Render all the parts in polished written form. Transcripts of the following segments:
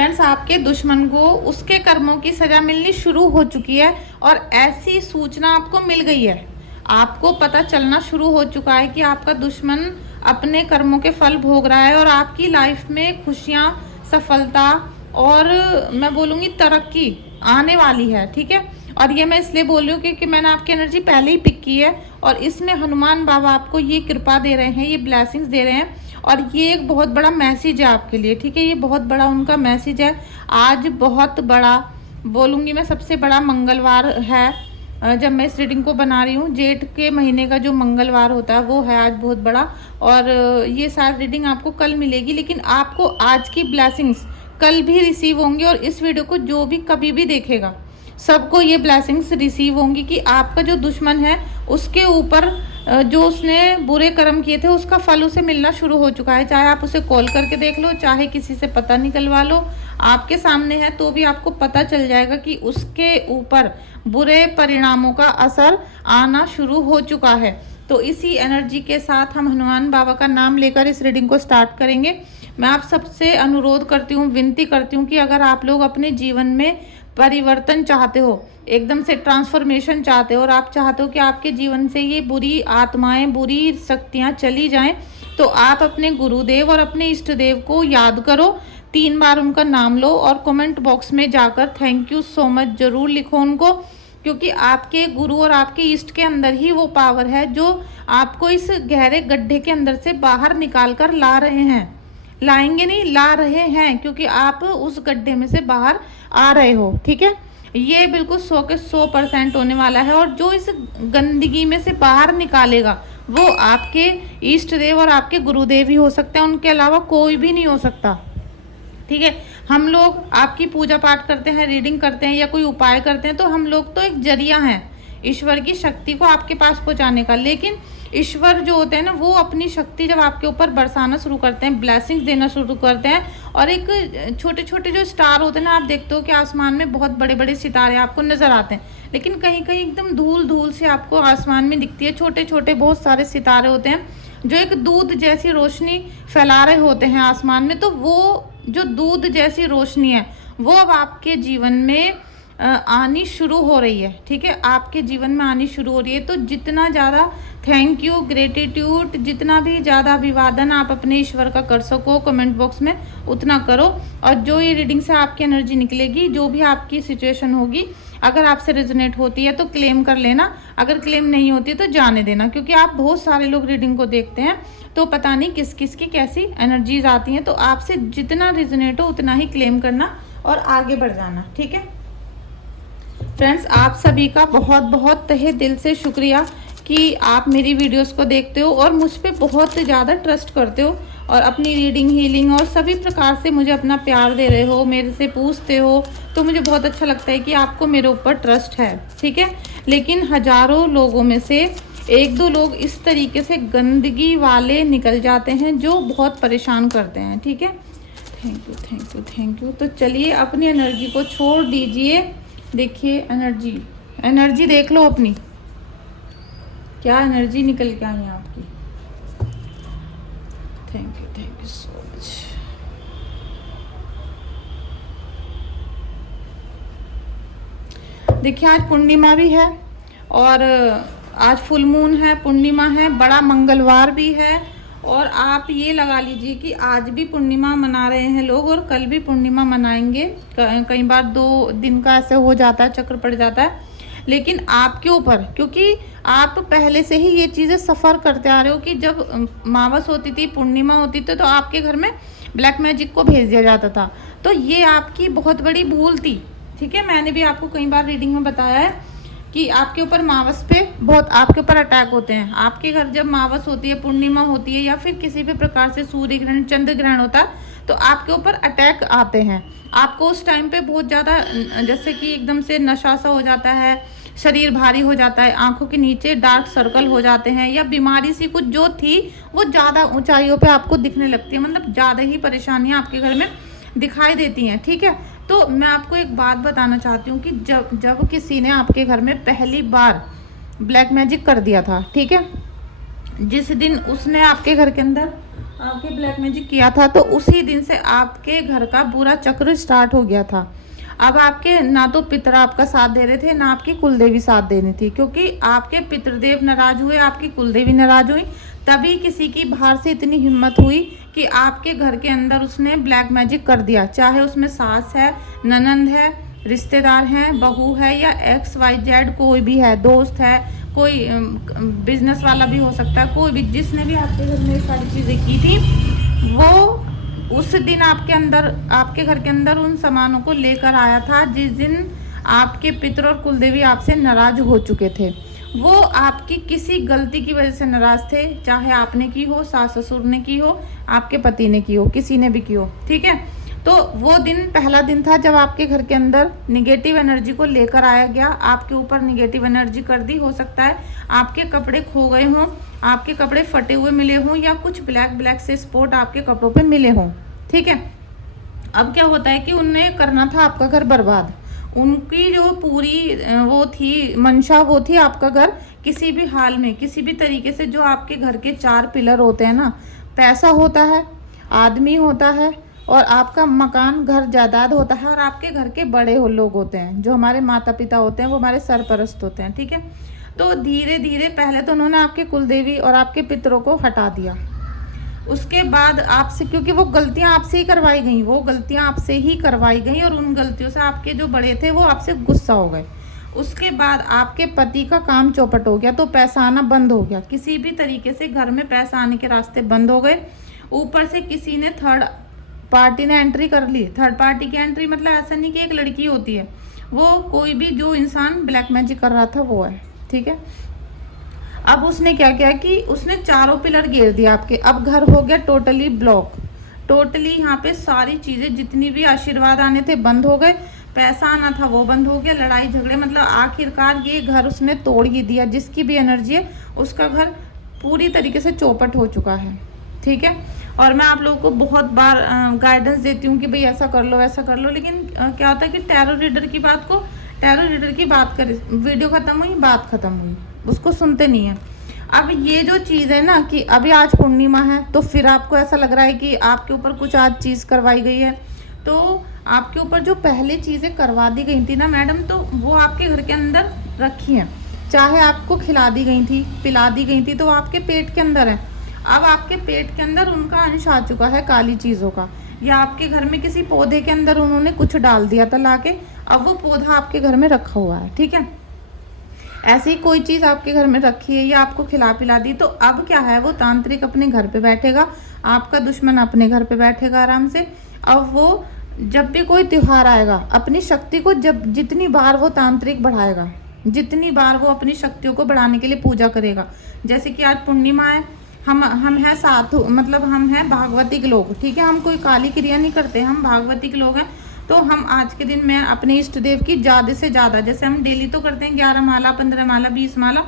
Friends, आपके दुश्मन को उसके कर्मों की सजा मिलनी शुरू हो चुकी है और ऐसी सूचना आपको मिल गई है। आपको पता चलना शुरू हो चुका है कि आपका दुश्मन अपने कर्मों के फल भोग रहा है और आपकी लाइफ में खुशियां, सफलता और मैं बोलूँगी तरक्की आने वाली है। ठीक है, और ये मैं इसलिए बोल रही हूँ क्योंकि मैंने आपकी एनर्जी पहले ही पिक की है और इसमें हनुमान बाबा आपको ये कृपा दे रहे हैं, ये ब्लेसिंग्स दे रहे हैं और ये एक बहुत बड़ा मैसेज है आपके लिए। ठीक है, ये बहुत बड़ा उनका मैसेज है। आज बहुत बड़ा बोलूँगी मैं, सबसे बड़ा मंगलवार है जब मैं इस रीडिंग को बना रही हूँ। जेठ के महीने का जो मंगलवार होता है वो है आज बहुत बड़ा, और ये सारी रीडिंग आपको कल मिलेगी, लेकिन आपको आज की ब्लेसिंग्स कल भी रिसीव होंगी और इस वीडियो को जो भी कभी भी देखेगा सबको ये ब्लेसिंग्स रिसीव होंगी कि आपका जो दुश्मन है उसके ऊपर जो उसने बुरे कर्म किए थे उसका फल उसे मिलना शुरू हो चुका है। चाहे आप उसे कॉल करके देख लो, चाहे किसी से पता निकलवा लो, आपके सामने है तो भी आपको पता चल जाएगा कि उसके ऊपर बुरे परिणामों का असर आना शुरू हो चुका है। तो इसी एनर्जी के साथ हम हनुमान बाबा का नाम लेकर इस रीडिंग को स्टार्ट करेंगे। मैं आप सबसे अनुरोध करती हूँ, विनती करती हूँ कि अगर आप लोग अपने जीवन में परिवर्तन चाहते हो, एकदम से ट्रांसफॉर्मेशन चाहते हो और आप चाहते हो कि आपके जीवन से ये बुरी आत्माएं, बुरी शक्तियां चली जाएं, तो आप अपने गुरुदेव और अपने इष्ट देव को याद करो, 3 बार उनका नाम लो और कमेंट बॉक्स में जाकर थैंक यू सो मच जरूर लिखो उनको, क्योंकि आपके गुरु और आपके इष्ट के अंदर ही वो पावर है जो आपको इस गहरे गड्ढे के अंदर से बाहर निकाल कर ला रहे हैं। लाएंगे नहीं, ला रहे हैं, क्योंकि आप उस गड्ढे में से बाहर आ रहे हो। ठीक है, ये बिल्कुल 100 के 100% होने वाला है और जो इस गंदगी में से बाहर निकालेगा वो आपके इष्ट देव और आपके गुरुदेव ही हो सकते हैं, उनके अलावा कोई भी नहीं हो सकता। ठीक है, हम लोग आपकी पूजा पाठ करते हैं, रीडिंग करते हैं या कोई उपाय करते हैं तो हम लोग तो एक जरिया हैं ईश्वर की शक्ति को आपके पास पहुंचाने का, लेकिन ईश्वर जो होते हैं ना वो अपनी शक्ति जब आपके ऊपर बरसाना शुरू करते हैं, ब्लेसिंग्स देना शुरू करते हैं, और एक छोटे छोटे जो स्टार होते हैं ना, आप देखते हो कि आसमान में बहुत बड़े बड़े सितारे आपको नजर आते हैं, लेकिन कहीं कहीं एकदम धूल धूल से आपको आसमान में दिखती है, छोटे छोटे बहुत सारे सितारे होते हैं जो एक दूध जैसी रोशनी फैला रहे होते हैं आसमान में। तो वो जो दूध जैसी रोशनी है वो अब आपके जीवन में आनी शुरू हो रही है। ठीक है, आपके जीवन में आनी शुरू हो रही है। तो जितना ज़्यादा थैंक यू, ग्रेटिट्यूड, जितना भी ज़्यादा अभिवादन आप अपने ईश्वर का कर सको कमेंट बॉक्स में उतना करो। और जो ये रीडिंग से आपकी एनर्जी निकलेगी, जो भी आपकी सिचुएशन होगी, अगर आपसे रेजोनेट होती है तो क्लेम कर लेना, अगर क्लेम नहीं होती तो जाने देना, क्योंकि आप बहुत सारे लोग रीडिंग को देखते हैं तो पता नहीं किस किस की कैसी एनर्जीज आती हैं। तो आपसे जितना रेजोनेट हो उतना ही क्लेम करना और आगे बढ़ जाना। ठीक है फ्रेंड्स, आप सभी का बहुत बहुत तहे दिल से शुक्रिया कि आप मेरी वीडियोस को देखते हो और मुझ पे बहुत ज़्यादा ट्रस्ट करते हो और अपनी रीडिंग, हीलिंग और सभी प्रकार से मुझे अपना प्यार दे रहे हो, मेरे से पूछते हो, तो मुझे बहुत अच्छा लगता है कि आपको मेरे ऊपर ट्रस्ट है। ठीक है, लेकिन हज़ारों लोगों में से 1-2 लोग इस तरीके से गंदगी वाले निकल जाते हैं जो बहुत परेशान करते हैं। ठीक है, thank you thank you thank you. तो चलिए अपनी एनर्जी को छोड़ दीजिए। देखिए एनर्जी देख लो अपनी, क्या एनर्जी निकल के आई है आपकी। Thank you so much. देखिए आज पूर्णिमा भी है और आज फुल मून है, पूर्णिमा है, बड़ा मंगलवार भी है, और आप ये लगा लीजिए कि आज भी पूर्णिमा मना रहे हैं लोग और कल भी पूर्णिमा मनाएंगे। कई बार 2 दिन का ऐसे हो जाता है, चक्र पड़ जाता है, लेकिन आपके ऊपर, क्योंकि आप पहले से ही ये चीज़ें सफ़र करते आ रहे हो कि जब अमावस होती थी, पूर्णिमा होती थी, तो आपके घर में ब्लैक मैजिक को भेज दिया जाता था। तो ये आपकी बहुत बड़ी भूल थी। ठीक है, मैंने भी आपको कई बार रीडिंग में बताया है कि आपके ऊपर मावस पे बहुत आपके ऊपर अटैक होते हैं। आपके घर जब मावस होती है, पूर्णिमा होती है या फिर किसी भी प्रकार से सूर्य ग्रहण, चंद्र ग्रहण होता है तो आपके ऊपर अटैक आते हैं। आपको उस टाइम पे बहुत ज़्यादा जैसे कि एकदम से नशा सा हो जाता है, शरीर भारी हो जाता है, आंखों के नीचे डार्क सर्कल हो जाते हैं, या बीमारी सी कुछ जो थी वो ज़्यादा ऊंचाइयों पे आपको दिखने लगती है, मतलब ज़्यादा ही परेशानियाँ आपके घर में दिखाई देती हैं। ठीक है, तो मैं आपको एक बात बताना चाहती हूँ कि जब किसी ने आपके घर में पहली बार ब्लैक मैजिक कर दिया था, ठीक है, जिस दिन उसने आपके घर के अंदर आपके ब्लैक मैजिक किया था, तो उसी दिन से आपके घर का बुरा चक्र स्टार्ट हो गया था। अब आपके ना तो पितर आपका साथ दे रहे थे, ना आपकी कुलदेवी साथ देनी थी, क्योंकि आपके पितृदेव नाराज हुए, आपकी कुलदेवी नाराज हुई, तभी किसी की बाहर से इतनी हिम्मत हुई कि आपके घर के अंदर उसने ब्लैक मैजिक कर दिया। चाहे उसमें सास है, ननंद है, रिश्तेदार हैं, बहू है, या XYZ कोई भी है, दोस्त है, कोई बिजनेस वाला भी हो सकता है, कोई भी जिसने भी आपके घर में सारी चीज़ें की थी, वो उस दिन आपके घर के अंदर उन सामानों को लेकर आया था जिस दिन आपके पितर और कुलदेवी आपसे नाराज हो चुके थे। वो आपकी किसी गलती की वजह से नाराज थे, चाहे आपने की हो, सास ससुर ने की हो, आपके पति ने की हो, किसी ने भी की हो, ठीक है। तो वो दिन पहला दिन था जब आपके घर के अंदर निगेटिव एनर्जी को लेकर आया गया, आपके ऊपर निगेटिव एनर्जी कर दी। हो सकता है आपके कपड़े खो गए हों, आपके कपड़े फटे हुए मिले हों, या कुछ ब्लैक से स्पॉट आपके कपड़ों पे मिले हों, ठीक है। अब क्या होता है कि उन्हें करना था आपका घर बर्बाद। उनकी जो पूरी वो थी मंशा, वो थी आपका घर किसी भी हाल में, किसी भी तरीके से, जो आपके घर के 4 पिलर होते हैं ना, पैसा होता है, आदमी होता है, और आपका मकान, घर, जायदाद होता है, और आपके घर के बड़े लोग होते हैं, जो हमारे माता पिता होते हैं, वो हमारे सरपरस्त होते हैं, ठीक है। तो धीरे धीरे पहले तो उन्होंने आपके कुलदेवी और आपके पितरों को हटा दिया। उसके बाद आपसे, क्योंकि वो गलतियां आपसे ही करवाई गई, और उन गलतियों से आपके जो बड़े थे वो आपसे गुस्सा हो गए। उसके बाद आपके पति का काम चौपट हो गया, तो पैसा आना बंद हो गया, किसी भी तरीके से घर में पैसा आने के रास्ते बंद हो गए। ऊपर से किसी ने, थर्ड पार्टी ने एंट्री कर ली। थर्ड पार्टी की एंट्री मतलब ऐसा नहीं कि एक लड़की होती है, वो कोई भी जो इंसान ब्लैक मैजिक कर रहा था वो है, ठीक है। अब उसने क्या किया कि उसने चारों पिलर घेर दिया आपके। अब घर हो गया टोटली ब्लॉक, टोटली यहाँ पे सारी चीज़ें, जितनी भी आशीर्वाद आने थे बंद हो गए, पैसा आना था वो बंद हो गया, लड़ाई झगड़े, मतलब आखिरकार ये घर उसने तोड़ ही दिया। जिसकी भी एनर्जी है उसका घर पूरी तरीके से चौपट हो चुका है, ठीक है। और मैं आप लोगों को बहुत बार गाइडेंस देती हूँ कि भाई ऐसा कर लो, ऐसा कर लो, लेकिन क्या होता है कि टैरो रीडर की बात करें, वीडियो ख़त्म हुई, बात ख़त्म हुई, उसको सुनते नहीं है। अब ये जो चीज़ है ना कि अभी आज पूर्णिमा है, तो फिर आपको ऐसा लग रहा है कि आपके ऊपर कुछ आज चीज़ करवाई गई है, तो आपके ऊपर जो पहले चीज़ें करवा दी गई थी ना मैडम, तो वो आपके घर के अंदर रखी हैं। चाहे आपको खिला दी गई थी, पिला दी गई थी, तो आपके पेट के अंदर है। अब आपके पेट के अंदर उनका अंश आ चुका है काली चीज़ों का, या आपके घर में किसी पौधे के अंदर उन्होंने कुछ डाल दिया था लाके, अब वो पौधा आपके घर में रखा हुआ है, ठीक है। ऐसी कोई चीज़ आपके घर में रखी है या आपको खिला पिला दी, तो अब क्या है, वो तांत्रिक अपने घर पे बैठेगा, आपका दुश्मन अपने घर पे बैठेगा आराम से। अब वो जब भी कोई त्यौहार आएगा, अपनी शक्ति को जितनी बार वो तांत्रिक बढ़ाएगा, जितनी बार वो अपनी शक्तियों को बढ़ाने के लिए पूजा करेगा। जैसे कि आज पूर्णिमा है, हम हैं साधु, मतलब हम हैं भागवतिक लोग, ठीक है। हम कोई काली क्रिया नहीं करते, हम भागवतिक लोग हैं। तो हम आज के दिन में अपने इष्ट देव की ज़्यादा से ज़्यादा, जैसे हम डेली तो करते हैं 11 माला, 15 माला, 20 माला,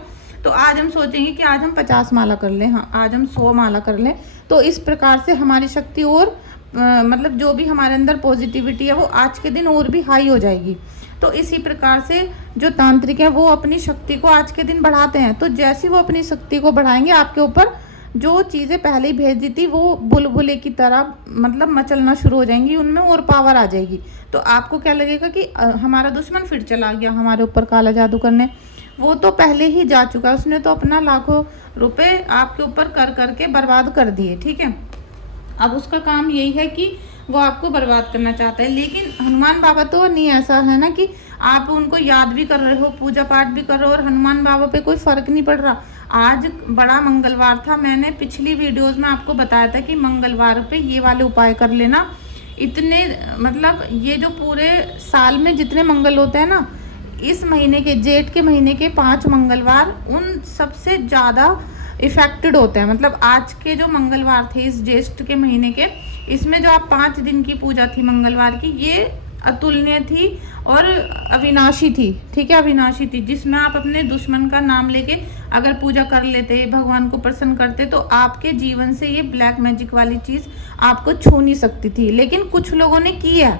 तो आज हम सोचेंगे कि आज हम 50 माला कर लें, हाँ आज हम 100 माला कर लें। तो इस प्रकार से हमारी शक्ति और मतलब जो भी हमारे अंदर पॉजिटिविटी है वो आज के दिन और भी हाई हो जाएगी। तो इसी प्रकार से जो तांत्रिक है वो अपनी शक्ति को आज के दिन बढ़ाते हैं। तो जैसे वो अपनी शक्ति को बढ़ाएंगे, आपके ऊपर जो चीज़ें पहले ही भेज दी थी वो बुलबुले की तरह मतलब मचलना शुरू हो जाएंगी, उनमें और पावर आ जाएगी। तो आपको क्या लगेगा कि हमारा दुश्मन फिर चला गया हमारे ऊपर काला जादू करने। वो तो पहले ही जा चुका है, उसने तो अपना लाखों रुपए आपके ऊपर कर करके बर्बाद कर दिए, ठीक है। अब उसका काम यही है कि वो आपको बर्बाद करना चाहता है। लेकिन हनुमान बाबा तो नहीं, ऐसा है ना कि आप उनको याद भी कर रहे हो, पूजा पाठ भी कर रहे हो और हनुमान बाबा पे कोई फ़र्क नहीं पड़ रहा। आज बड़ा मंगलवार था, मैंने पिछली वीडियोस में आपको बताया था कि मंगलवार पे ये वाले उपाय कर लेना। इतने मतलब ये जो पूरे साल में जितने मंगल होते हैं ना, इस महीने के, जेठ के महीने के 5 मंगलवार उन सबसे ज़्यादा इफेक्टेड होते हैं। मतलब आज के जो मंगलवार थे इस ज्येष्ठ के महीने के, इसमें जो आप 5 दिन की पूजा थी मंगलवार की, ये अतुलनीय थी और अविनाशी थी, ठीक है, अविनाशी थी, जिसमें आप अपने दुश्मन का नाम लेके अगर पूजा कर लेते, भगवान को प्रसन्न करते, तो आपके जीवन से ये ब्लैक मैजिक वाली चीज़ आपको छू नहीं सकती थी। लेकिन कुछ लोगों ने की है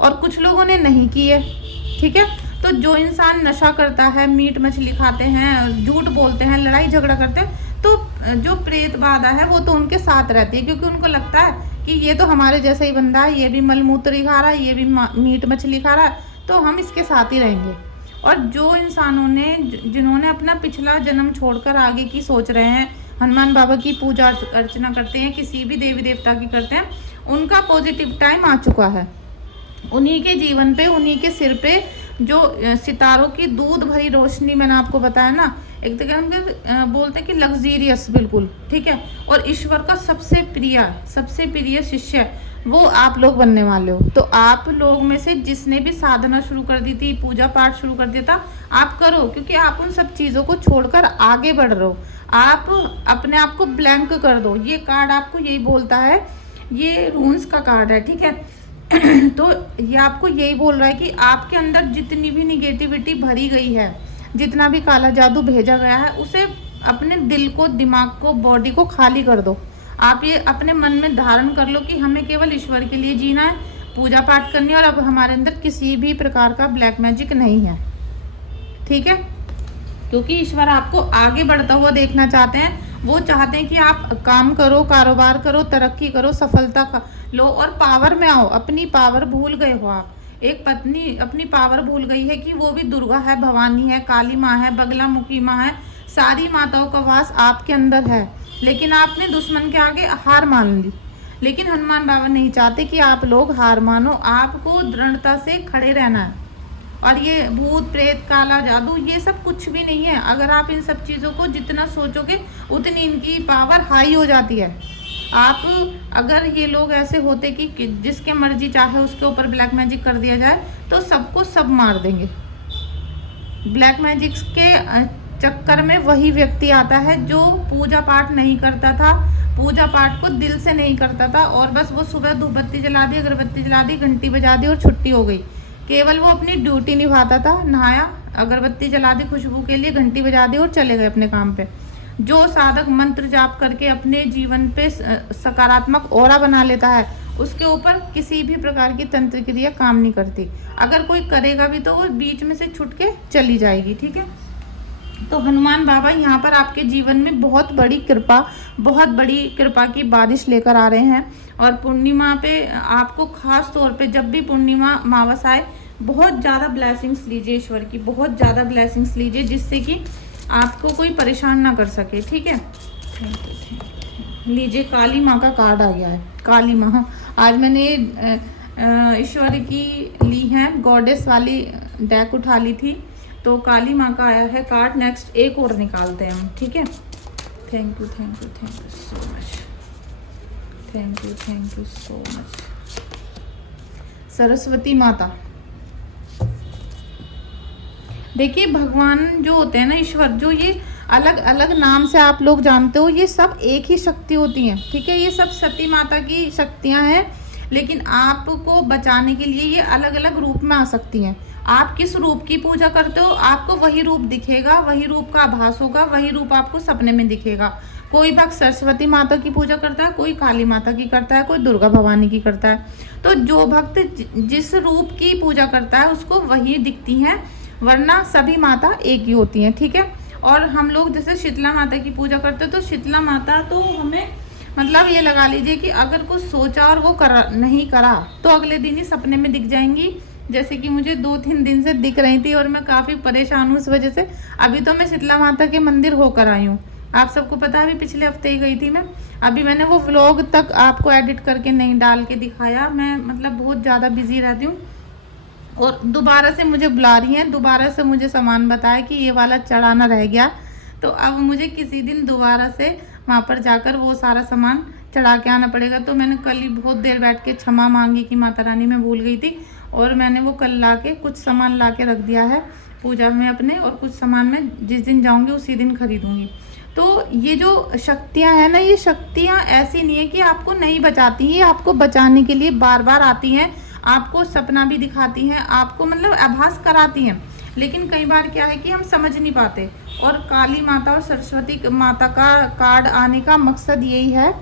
और कुछ लोगों ने नहीं की है, ठीक है। तो जो इंसान नशा करता है, मीट मछली खाते हैं, झूठ बोलते हैं, लड़ाई झगड़ा करते हैं, तो जो प्रेत बाधा है वो तो उनके साथ रहती है, क्योंकि उनको लगता है कि ये तो हमारे जैसा ही बंदा है, ये भी मलमूत्र ही खा रहा है, ये भी मीट मछली खा रहा है, तो हम इसके साथ ही रहेंगे। और जो इंसानों ने जिन्होंने अपना पिछला जन्म छोड़कर आगे की सोच रहे हैं, हनुमान बाबा की पूजा अर्चना करते हैं, किसी भी देवी देवता की करते हैं, उनका पॉजिटिव टाइम आ चुका है। उन्हीं के जीवन पे, उन्हीं के सिर पे जो सितारों की दूध भरी रोशनी, मैंने आपको बताया ना, एक तरह बोलते हैं कि लग्जीरियस, बिल्कुल ठीक है। और ईश्वर का सबसे प्रिय शिष्य वो आप लोग बनने वाले हो। तो आप लोग में से जिसने भी साधना शुरू कर दी थी, पूजा पाठ शुरू कर दिया था, आप करो, क्योंकि आप उन सब चीज़ों को छोड़कर आगे बढ़ रहे हो। आप अपने आप को ब्लैंक कर दो। ये कार्ड आपको यही बोलता है, ये रून्स का कार्ड है, ठीक है। तो ये आपको यही बोल रहा है कि आपके अंदर जितनी भी निगेटिविटी भरी गई है, जितना भी काला जादू भेजा गया है, उसे अपने दिल को, दिमाग को, बॉडी को खाली कर दो। आप ये अपने मन में धारण कर लो कि हमें केवल ईश्वर के लिए जीना है, पूजा पाठ करनी है, और अब हमारे अंदर किसी भी प्रकार का ब्लैक मैजिक नहीं है, ठीक है। क्योंकि ईश्वर आपको आगे बढ़ता हुआ देखना चाहते हैं। वो चाहते हैं कि आप काम करो, कारोबार करो, तरक्की करो, सफलता लो और पावर में आओ। अपनी पावर भूल गए हो आप। एक पत्नी अपनी पावर भूल गई है कि वो भी दुर्गा है, भवानी है, काली माँ है, बगला मुखी माँ है, सारी माताओं का वास आपके अंदर है, लेकिन आपने दुश्मन के आगे हार मान ली। लेकिन हनुमान बाबा नहीं चाहते कि आप लोग हार मानो, आपको दृढ़ता से खड़े रहना है। और ये भूत प्रेत, काला जादू, ये सब कुछ भी नहीं है। अगर आप इन सब चीज़ों को जितना सोचोगे उतनी इनकी पावर हाई हो जाती है। आप अगर ये लोग ऐसे होते कि जिसके मर्जी चाहे उसके ऊपर ब्लैक मैजिक कर दिया जाए, तो सबको सब मार देंगे। ब्लैक मैजिक के चक्कर में वही व्यक्ति आता है जो पूजा पाठ नहीं करता था, पूजा पाठ को दिल से नहीं करता था, और बस वो सुबह धूप बत्ती जला दी, अगरबत्ती जला दी, घंटी बजा दी और छुट्टी हो गई। केवल वो अपनी ड्यूटी निभाता था, नहाया, अगरबत्ती जला दी खुशबू के लिए, घंटी बजा दी और चले गए अपने काम पे। जो साधक मंत्र जाप करके अपने जीवन पे सकारात्मक ऑरा बना लेता है, उसके ऊपर किसी भी प्रकार की तंत्र क्रिया काम नहीं करती। अगर कोई करेगा भी तो वो बीच में से छूट के चली जाएगी, ठीक है। तो हनुमान बाबा यहाँ पर आपके जीवन में बहुत बड़ी कृपा की बारिश लेकर आ रहे हैं। और पूर्णिमा पे आपको खास तौर पे, जब भी पूर्णिमा अमावस आए, बहुत ज़्यादा ब्लेसिंग्स लीजिए, ईश्वर की बहुत ज़्यादा ब्लेसिंग्स लीजिए, जिससे कि आपको कोई परेशान ना कर सके, ठीक है। लीजिए, काली माँ का कार्ड आ गया है। काली माँ, आज मैंने ईश्वर की ली है, गॉडेस वाली डेक उठा ली थी, तो काली माँ का आया है कार्ड। नेक्स्ट एक और निकालते हैं हम, ठीक है। Thank you so much, thank you so much. Saraswati माता, देखिए भगवान जो होते हैं ना, ईश्वर, जो ये अलग अलग नाम से आप लोग जानते हो, ये सब एक ही शक्ति होती हैं, ठीक है। ये सब सती माता की शक्तियां हैं, लेकिन आपको बचाने के लिए ये अलग अलग रूप में आ सकती हैं। आप किस रूप की पूजा करते हो, आपको वही रूप दिखेगा, वही रूप का आभास होगा, वही रूप आपको सपने में दिखेगा। कोई भक्त सरस्वती माता की पूजा करता है, कोई काली माता की करता है, कोई दुर्गा भवानी की करता है। तो जो भक्त जिस रूप की पूजा करता है उसको वही दिखती हैं, वरना सभी माता एक ही होती हैं, ठीक है। और हम लोग जैसे शीतला माता की पूजा करते हैं, तो शीतला माता तो हमें, मतलब ये लगा लीजिए कि अगर कुछ सोचा और वो नहीं करा तो अगले दिन ही सपने में दिख जाएंगी। जैसे कि मुझे 2-3 दिन से दिख रही थी और मैं काफ़ी परेशान हूँ इस वजह से। अभी तो मैं शीतला माता के मंदिर होकर आई हूँ, आप सबको पता है, अभी पिछले हफ्ते ही गई थी मैं। अभी मैंने वो व्लॉग तक आपको एडिट करके नहीं डाल के दिखाया, मैं मतलब बहुत ज़्यादा बिजी रहती हूँ। और दोबारा से मुझे बुला रही हैं, दोबारा से मुझे सामान बताया कि ये वाला चढ़ाना रह गया, तो अब मुझे किसी दिन दोबारा से वहाँ पर जाकर वो सारा सामान चढ़ा के आना पड़ेगा। तो मैंने कल ही बहुत देर बैठ के क्षमा मांगी कि माता रानी मैं भूल गई थी, और मैंने वो कल ला के कुछ सामान ला के रख दिया है पूजा में अपने, और कुछ सामान मैं जिस दिन जाऊँगी उसी दिन खरीदूँगी। तो ये जो शक्तियाँ हैं ना, ये शक्तियाँ ऐसी नहीं है कि आपको नहीं बचाती, ये आपको बचाने के लिए बार बार आती हैं, आपको सपना भी दिखाती हैं, आपको मतलब आभास कराती हैं। लेकिन कई बार क्या है कि हम समझ नहीं पाते। और काली माता और सरस्वती माता का कार्ड आने का मकसद यही है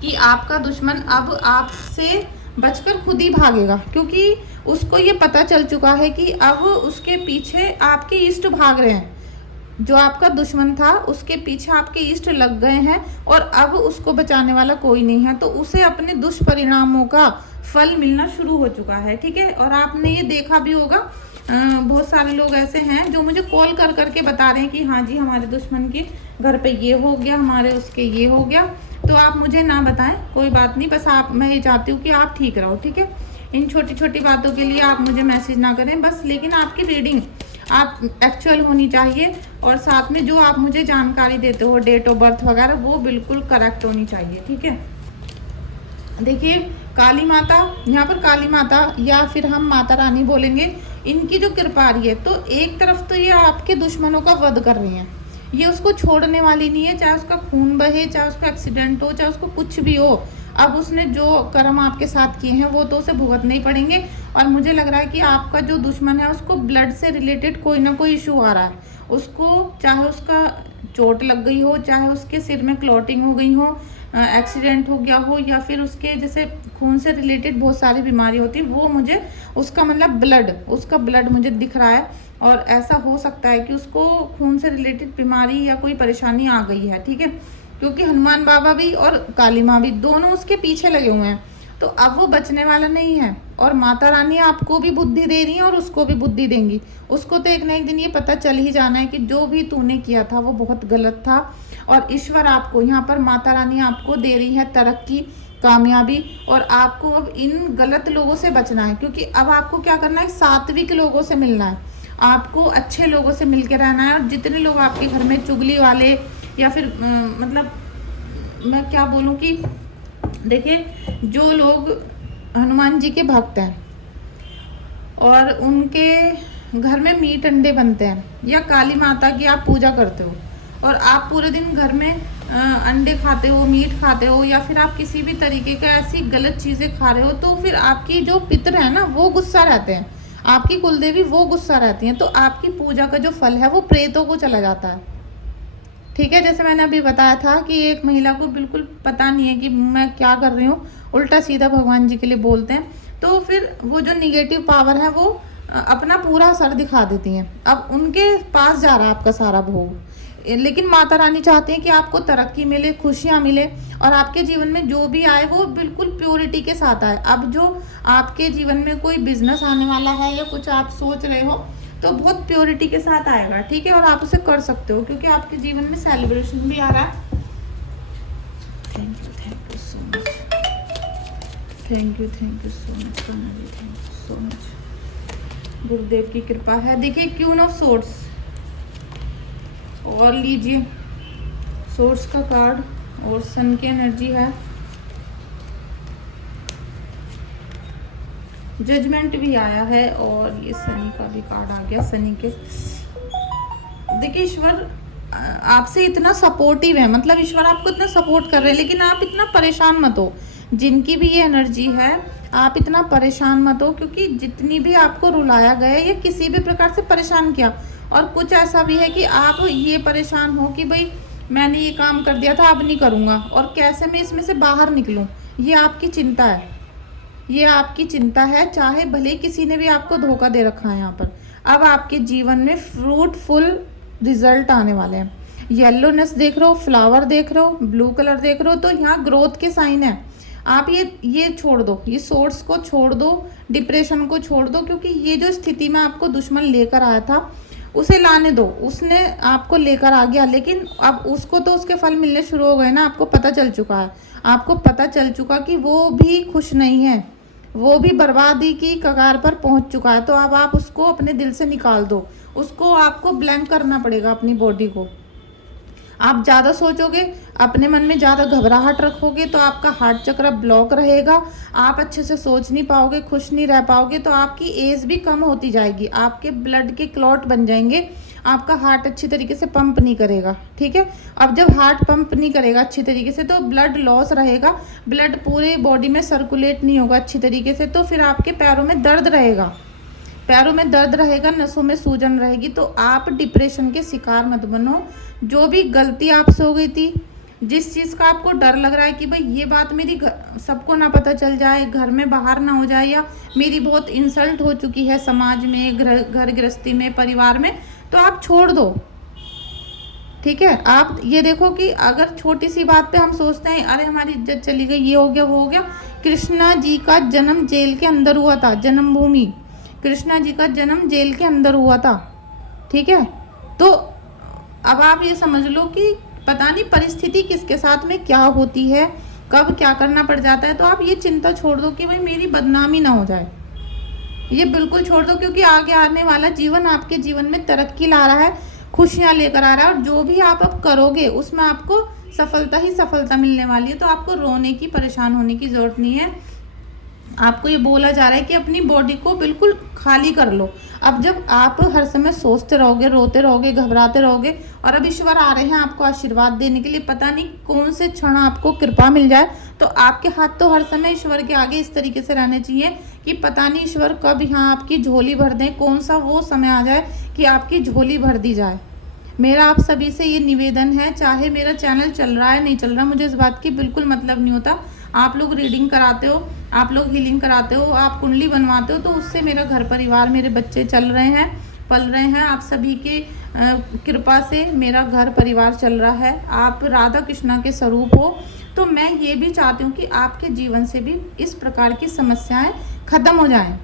कि आपका दुश्मन अब आपसे बचकर खुद ही भागेगा, क्योंकि उसको ये पता चल चुका है कि अब उसके पीछे आपके इष्ट भाग रहे हैं। जो आपका दुश्मन था उसके पीछे आपके इष्ट लग गए हैं और अब उसको बचाने वाला कोई नहीं है, तो उसे अपने दुष्परिणामों का फल मिलना शुरू हो चुका है। ठीक है, और आपने ये देखा भी होगा बहुत सारे लोग ऐसे हैं जो मुझे कॉल कर करके बता रहे हैं कि हाँ जी हमारे दुश्मन के घर पे ये हो गया, हमारे उसके ये हो गया। तो आप मुझे ना बताएं, कोई बात नहीं, बस आप, मैं ये चाहती हूँ कि आप ठीक रहो। ठीक है, इन छोटी छोटी बातों के लिए आप मुझे मैसेज ना करें बस, लेकिन आपकी रीडिंग आप एक्चुअल होनी चाहिए और साथ में जो आप मुझे जानकारी देते हो डेट ऑफ बर्थ वगैरह वो बिल्कुल करेक्ट होनी चाहिए। ठीक है, देखिए काली माता, यहाँ पर काली माता या फिर हम माता रानी बोलेंगे, इनकी जो कृपा आ रही है, तो एक तरफ तो ये आपके दुश्मनों का वध कर रही हैं, ये उसको छोड़ने वाली नहीं है, चाहे उसका खून बहे, चाहे उसका एक्सीडेंट हो, चाहे उसको कुछ भी हो। अब उसने जो कर्म आपके साथ किए हैं वो तो उसे भुगतने ही पड़ेंगे। और मुझे लग रहा है कि आपका जो दुश्मन है उसको ब्लड से रिलेटेड कोई ना कोई इशू आ रहा है, उसको चाहे उसका चोट लग गई हो, चाहे उसके सिर में क्लॉटिंग हो गई हो, एक्सीडेंट हो गया हो, या फिर उसके जैसे खून से रिलेटेड बहुत सारी बीमारी होती है, वो मुझे उसका मतलब उसका ब्लड मुझे दिख रहा है। और ऐसा हो सकता है कि उसको खून से रिलेटेड बीमारी या कोई परेशानी आ गई है। ठीक है, क्योंकि हनुमान बाबा भी और काली माँ भी दोनों उसके पीछे लगे हुए हैं, तो अब वो बचने वाला नहीं है। और माता रानी आपको भी बुद्धि दे रही है और उसको भी बुद्धि देंगी। उसको तो एक ना एक दिन ये पता चल ही जाना है कि जो भी तूने किया था वो बहुत गलत था। और ईश्वर आपको यहाँ पर, माता रानी आपको दे रही है तरक्की, कामयाबी, और आपको अब इन गलत लोगों से बचना है। क्योंकि अब आपको क्या करना है, सात्विक लोगों से मिलना है, आपको अच्छे लोगों से मिल के रहना है। और जितने लोग आपके घर में चुगली वाले या फिर मतलब मैं क्या बोलूँ कि देखिए, जो लोग हनुमान जी के भक्त हैं और उनके घर में मीट अंडे बनते हैं, या काली माता की आप पूजा करते हो और आप पूरे दिन घर में अंडे खाते हो, मीट खाते हो, या फिर आप किसी भी तरीके का ऐसी गलत चीज़ें खा रहे हो, तो फिर आपकी जो पितर है ना वो गुस्सा रहते हैं, आपकी कुलदेवी वो गुस्सा रहती हैं, तो आपकी पूजा का जो फल है वो प्रेतों को चला जाता है। ठीक है, जैसे मैंने अभी बताया था कि एक महिला को बिल्कुल पता नहीं है कि मैं क्या कर रही हूँ, उल्टा सीधा भगवान जी के लिए बोलते हैं, तो फिर वो जो निगेटिव पावर है वो अपना पूरा असर दिखा देती हैं। अब उनके पास जा रहा है आपका सारा भोग, लेकिन माता रानी चाहते हैं कि आपको तरक्की मिले, खुशियाँ मिले, और आपके जीवन में जो भी आए वो बिल्कुल प्योरिटी के साथ आए। अब जो आपके जीवन में कोई बिजनेस आने वाला है या कुछ आप सोच रहे हो तो बहुत प्योरिटी के साथ आएगा। ठीक है, और आप उसे कर सकते हो क्योंकि आपके जीवन में सेलिब्रेशन भी आ रहा है। Thank you so much, thank you so much, thank you so much, गुरुदेव की कृपा है। देखिए क्वीन ऑफ सोर्ड्स, और लीजिए सोर्स का कार्ड, और सन की एनर्जी है, जजमेंट भी आया है, और ये शनि का भी कार्ड आ गया, शनि के। देखिए ईश्वर आपसे इतना सपोर्टिव है, मतलब ईश्वर आपको इतना सपोर्ट कर रहे हैं, लेकिन आप इतना परेशान मत हो। जिनकी भी ये एनर्जी है आप इतना परेशान मत हो, क्योंकि जितनी भी आपको रुलाया गया या किसी भी प्रकार से परेशान किया, और कुछ ऐसा भी है कि आप ये परेशान हो कि भाई मैंने ये काम कर दिया था अब नहीं करूँगा, और कैसे मैं इसमें से बाहर निकलूँ, ये आपकी चिंता है, ये आपकी चिंता है। चाहे भले किसी ने भी आपको धोखा दे रखा है, यहाँ पर अब आपके जीवन में फ्रूटफुल रिजल्ट आने वाले हैं। येलोनेस देख रहे हो, फ्लावर देख रहे हो, ब्लू कलर देख रहे हो, तो यहाँ ग्रोथ के साइन है। आप ये छोड़ दो, ये सोर्स को छोड़ दो, डिप्रेशन को छोड़ दो, क्योंकि ये जो स्थिति में आपको दुश्मन लेकर आया था उसे लाने दो, उसने आपको लेकर आ गया, लेकिन अब उसको तो उसके फल मिलने शुरू हो गए ना। आपको पता चल चुका है, आपको पता चल चुका कि वो भी खुश नहीं है, वो भी बर्बादी की कगार पर पहुंच चुका है। तो अब आप उसको अपने दिल से निकाल दो, उसको आपको ब्लैंक करना पड़ेगा अपनी बॉडी को। आप ज़्यादा सोचोगे, अपने मन में ज़्यादा घबराहट रखोगे तो आपका हार्ट चक्र ब्लॉक रहेगा, आप अच्छे से सोच नहीं पाओगे, खुश नहीं रह पाओगे, तो आपकी एज भी कम होती जाएगी, आपके ब्लड के क्लॉट बन जाएंगे, आपका हार्ट अच्छी तरीके से पंप नहीं करेगा। ठीक है, अब जब हार्ट पंप नहीं करेगा अच्छी तरीके से तो ब्लड लॉस रहेगा, ब्लड पूरे बॉडी में सर्कुलेट नहीं होगा अच्छी तरीके से, तो फिर आपके पैरों में दर्द रहेगा, पैरों में दर्द रहेगा, नसों में सूजन रहेगी। तो आप डिप्रेशन के शिकार मत बनो। जो भी गलती आपसे हो गई थी, जिस चीज़ का आपको डर लग रहा है कि भाई ये बात मेरी सबको ना पता चल जाए, घर में बाहर ना हो जाए, या मेरी बहुत इंसल्ट हो चुकी है समाज में, घर गृहस्थी में, परिवार में, तो आप छोड़ दो। ठीक है। आप ये देखो कि अगर छोटी सी बात पे हम सोचते हैं अरे हमारी इज्जत चली गई, ये हो गया वो हो गया। कृष्णा जी का जन्म जेल के अंदर हुआ था, जन्मभूमि कृष्णा जी का जन्म जेल के अंदर हुआ था, ठीक है। तो अब आप ये समझ लो कि पता नहीं परिस्थिति किसके साथ में क्या होती है, कब क्या करना पड़ जाता है। तो आप ये चिंता छोड़ दो कि भाई मेरी बदनामी ना हो जाए, ये बिल्कुल छोड़ दो, क्योंकि आगे आने वाला जीवन आपके जीवन में तरक्की ला रहा है, खुशियां लेकर आ रहा है, और जो भी आप अब करोगे उसमें आपको सफलता ही सफलता मिलने वाली है। तो आपको रोने की, परेशान होने की जरूरत नहीं है। आपको ये बोला जा रहा है कि अपनी बॉडी को बिल्कुल खाली कर लो। अब जब आप हर समय सोचते रहोगे, रोते रहोगे, घबराते रहोगे, और अब ईश्वर आ रहे हैं आपको आशीर्वाद देने के लिए, पता नहीं कौन से क्षण आपको कृपा मिल जाए। तो आपके हाथ तो हर समय ईश्वर के आगे इस तरीके से रहने चाहिए कि पता नहीं ईश्वर कब यहाँ आपकी झोली भर दें, कौन सा वो समय आ जाए कि आपकी झोली भर दी जाए। मेरा आप सभी से ये निवेदन है, चाहे मेरा चैनल चल रहा है नहीं चल रहा, मुझे इस बात की बिल्कुल मतलब नहीं होता। आप लोग रीडिंग कराते हो, आप लोग हीलिंग कराते हो, आप कुंडली बनवाते हो, तो उससे मेरा घर परिवार, मेरे बच्चे चल रहे हैं, पल रहे हैं। आप सभी के कृपा से मेरा घर परिवार चल रहा है। आप राधा कृष्णा के स्वरूप हो। तो मैं ये भी चाहती हूँ कि आपके जीवन से भी इस प्रकार की समस्याएं खत्म हो जाएं,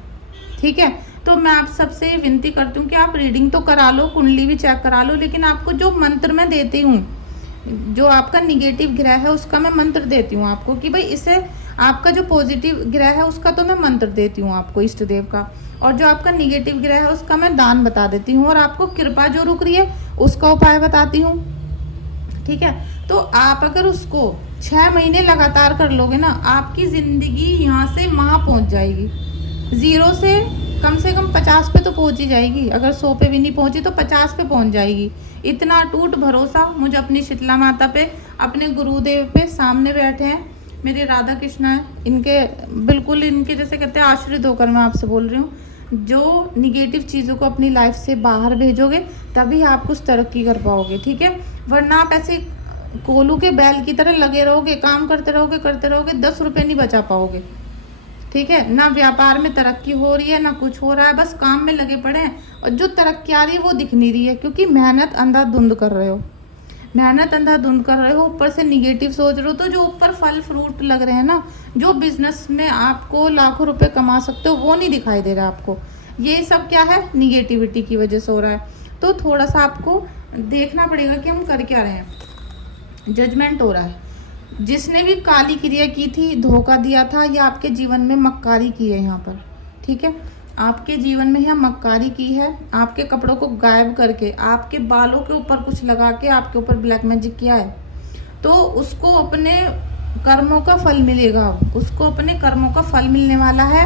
ठीक है। तो मैं आप सबसे विनती करती हूँ कि आप रीडिंग तो करा लो, कुंडली भी चेक करा लो, लेकिन आपको जो मंत्र मैं देती हूँ, जो आपका निगेटिव ग्रह है उसका मैं मंत्र देती हूँ आपको कि भाई इसे, आपका जो पॉजिटिव ग्रह है उसका तो मैं मंत्र देती हूँ आपको इष्ट देव का, और जो आपका निगेटिव ग्रह है उसका मैं दान बता देती हूँ, और आपको कृपा जो रुक रही है उसका उपाय बताती हूँ, ठीक है। तो आप अगर उसको 6 महीने लगातार कर लोगे ना, आपकी जिंदगी यहाँ से वहाँ पहुँच जाएगी। 0 से कम 50 पे तो पहुँच ही जाएगी। अगर 100 पे भी नहीं पहुँची तो 50 पे पहुँच जाएगी। इतना अटूट भरोसा मुझे अपनी शीतला माता पे, अपने गुरुदेव पे, सामने बैठे हैं मेरे राधा कृष्णा है, इनके बिल्कुल, इनके जैसे कहते हैं आश्रित होकर मैं आपसे बोल रही हूँ। जो निगेटिव चीज़ों को अपनी लाइफ से बाहर भेजोगे तभी आप कुछ तरक्की कर पाओगे, ठीक है। वरना आप ऐसे कोलू के बैल की तरह लगे रहोगे, काम करते रहोगे, 10 रुपये नहीं बचा पाओगे, ठीक है। ना व्यापार में तरक्की हो रही है, ना कुछ हो रहा है, बस काम में लगे पड़े हैं, और जो तरक्की आ रही है वो दिख नहीं रही है, क्योंकि मेहनत अंधाधुंध कर रहे हो, ऊपर से निगेटिव सोच रहे हो। तो जो ऊपर फल फ्रूट लग रहे हैं ना, जो बिजनेस में आपको लाखों रुपए कमा सकते हो, वो नहीं दिखाई दे रहा आपको। ये सब क्या है, निगेटिविटी की वजह से हो रहा है। तो थोड़ा सा आपको देखना पड़ेगा कि हम कर क्या रहे हैं। जजमेंट हो रहा है, जिसने भी काली क्रिया की थी, धोखा दिया था, या आपके जीवन में मक्कारी की है यहाँ पर, ठीक है। आपके जीवन में यहाँ मक्कारी की है, आपके कपड़ों को गायब करके, आपके बालों के ऊपर कुछ लगा के आपके ऊपर ब्लैक मैजिक किया है। तो उसको अपने कर्मों का फल मिलेगा, उसको अपने कर्मों का फल मिलने वाला है।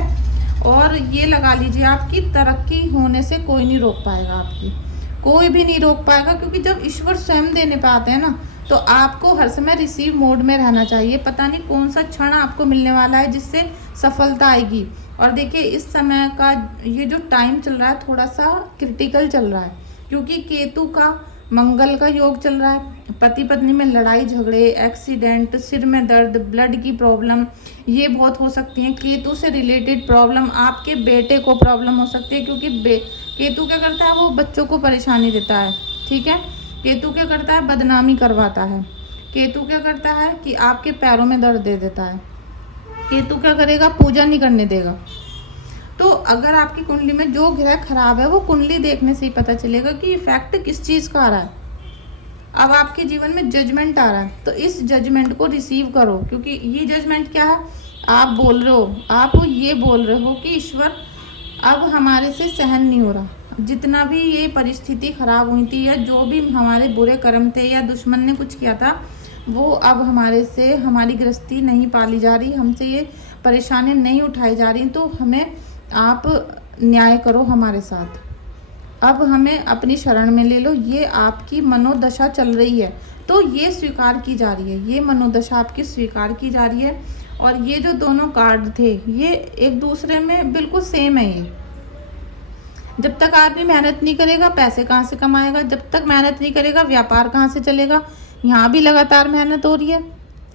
और ये लगा लीजिए, आपकी तरक्की होने से कोई नहीं रोक पाएगा, आपकी कोई भी नहीं रोक पाएगा, क्योंकि जब ईश्वर स्वयं देने पे आते हैं ना, तो आपको हर समय रिसीव मोड में रहना चाहिए। पता नहीं कौन सा क्षण आपको मिलने वाला है जिससे सफलता आएगी। और देखिए इस समय का ये जो टाइम चल रहा है थोड़ा सा क्रिटिकल चल रहा है, क्योंकि केतु का मंगल का योग चल रहा है। पति पत्नी में लड़ाई झगड़े, एक्सीडेंट, सिर में दर्द, ब्लड की प्रॉब्लम, ये बहुत हो सकती है। केतु से रिलेटेड प्रॉब्लम, आपके बेटे को प्रॉब्लम हो सकती है, क्योंकि केतु क्या करता है, वो बच्चों को परेशानी देता है, ठीक है। केतु क्या करता है, बदनामी करवाता है। केतु क्या करता है कि आपके पैरों में दर्द दे देता है। केतु क्या करेगा, पूजा नहीं करने देगा। तो अगर आपकी कुंडली में जो ग्रह खराब है, वो कुंडली देखने से ही पता चलेगा कि इफेक्ट किस चीज़ का आ रहा है। अब आपके जीवन में जजमेंट आ रहा है, तो इस जजमेंट को रिसीव करो, क्योंकि ये जजमेंट क्या है, आप बोल रहे हो, आप ये बोल रहे हो कि ईश्वर अब हमारे से सहन नहीं हो रहा, जितना भी ये परिस्थिति खराब हुई थी, या जो भी हमारे बुरे कर्म थे, या दुश्मन ने कुछ किया था, वो अब हमारे से, हमारी गृहस्थी नहीं पाली जा रही, हमसे ये परेशानियां नहीं उठाई जा रही, तो हमें आप न्याय करो हमारे साथ। अब हमें अपनी शरण में ले लो। ये आपकी मनोदशा चल रही है, तो ये स्वीकार की जा रही है, ये मनोदशा आपकी स्वीकार की जा रही है। और ये जो दोनों कार्ड थे, ये एक दूसरे में बिल्कुल सेम है। ये जब तक आदमी मेहनत नहीं करेगा, पैसे कहाँ से कमाएगा? जब तक मेहनत नहीं करेगा, व्यापार कहाँ से चलेगा? यहाँ भी लगातार मेहनत हो रही है,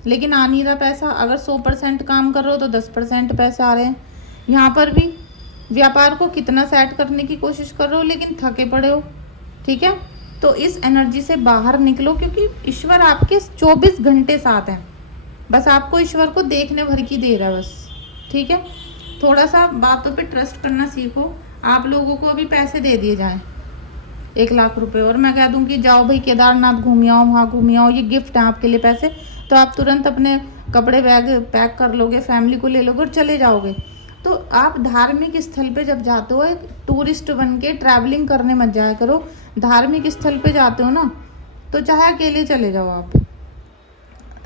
लेकिन आ नहीं रहा पैसा। अगर 100% काम कर रहे हो तो 10% पैसे आ रहे हैं। यहाँ पर भी व्यापार को कितना सेट करने की कोशिश कर रहे हो, लेकिन थके पड़े हो, ठीक है। तो इस एनर्जी से बाहर निकलो, क्योंकि ईश्वर आपके 24 घंटे साथ हैं। बस आपको ईश्वर को देखने भर की देर है बस, ठीक है। थोड़ा सा बातों पे ट्रस्ट करना सीखो। आप लोगों को अभी पैसे दे दिए जाएं 1 लाख रुपए, और मैं कह दूं कि जाओ भाई केदारनाथ घूम आओ, वहाँ घूम आओ, ये गिफ्ट है आपके लिए पैसे, तो आप तुरंत अपने कपड़े बैग पैक कर लोगे, फैमिली को ले लोगे और चले जाओगे। तो आप धार्मिक स्थल पे जब जाते हो, एक टूरिस्ट बन के ट्रैवलिंग करने मत जाया करो। धार्मिक स्थल पे जाते हो ना, तो चाहे अकेले चले जाओ आप,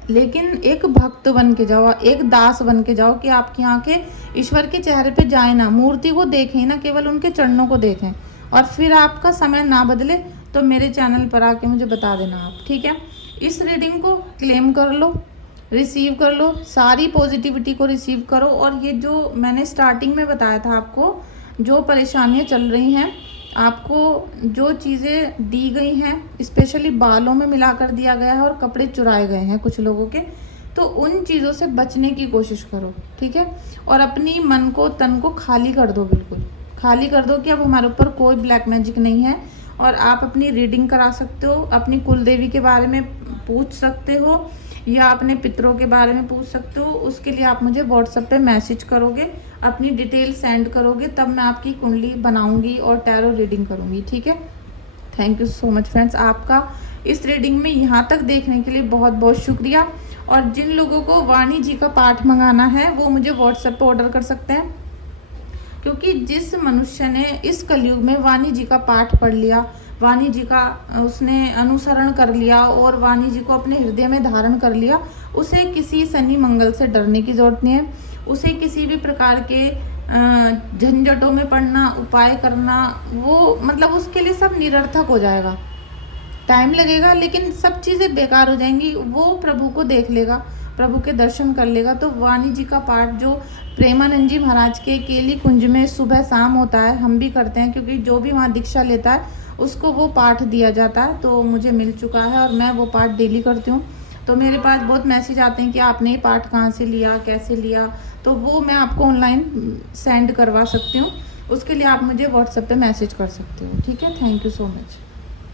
लेकिन एक भक्त बन के जाओ, एक दास बन के जाओ, कि आपकी आंखें ईश्वर के चेहरे पे जाए ना, मूर्ति को देखें ना, केवल उनके चरणों को देखें। और फिर आपका समय ना बदले तो मेरे चैनल पर आके मुझे बता देना आप, ठीक है। इस रीडिंग को क्लेम कर लो, रिसीव कर लो, सारी पॉजिटिविटी को रिसीव करो। और ये जो मैंने स्टार्टिंग में बताया था आपको, जो परेशानियां चल रही हैं, आपको जो चीज़ें दी गई हैं, स्पेशली बालों में मिला कर दिया गया है और कपड़े चुराए गए हैं कुछ लोगों के, तो उन चीज़ों से बचने की कोशिश करो, ठीक है। और अपनी मन को, तन को खाली कर दो, बिल्कुल खाली कर दो कि अब हमारे ऊपर कोई ब्लैक मैजिक नहीं है। और आप अपनी रीडिंग करा सकते हो, अपनी कुल देवी के बारे में पूछ सकते हो, या अपने पितरों के बारे में पूछ सकते हो। उसके लिए आप मुझे व्हाट्सएप पे मैसेज करोगे, अपनी डिटेल सेंड करोगे, तब मैं आपकी कुंडली बनाऊंगी और टैरो रीडिंग करूंगी, ठीक है। Thank you so much friends, आपका इस रीडिंग में यहाँ तक देखने के लिए बहुत बहुत शुक्रिया। और जिन लोगों को वाणी जी का पाठ मंगाना है वो मुझे व्हाट्सएप पर ऑर्डर कर सकते हैं, क्योंकि जिस मनुष्य ने इस कलयुग में वाणी जी का पाठ पढ़ लिया, वाणी जी का उसने अनुसरण कर लिया और वाणी जी को अपने हृदय में धारण कर लिया, उसे किसी शनि मंगल से डरने की जरूरत नहीं है। उसे किसी भी प्रकार के झंझटों में पड़ना, उपाय करना, वो मतलब उसके लिए सब निरर्थक हो जाएगा। टाइम लगेगा लेकिन सब चीज़ें बेकार हो जाएंगी। वो प्रभु को देख लेगा, प्रभु के दर्शन कर लेगा। तो वाणी जी का पाठ जो प्रेमानंद जी महाराज के केली कुंज में सुबह शाम होता है, हम भी करते हैं, क्योंकि जो भी वहाँ दीक्षा लेता है उसको वो पाठ दिया जाता है। तो मुझे मिल चुका है और मैं वो पाठ डेली करती हूँ। तो मेरे पास बहुत मैसेज आते हैं कि आपने ये पाठ कहाँ से लिया, कैसे लिया, तो वो मैं आपको ऑनलाइन सेंड करवा सकती हूँ। उसके लिए आप मुझे व्हाट्सएप पे मैसेज कर सकते हो, ठीक है। Thank you so much.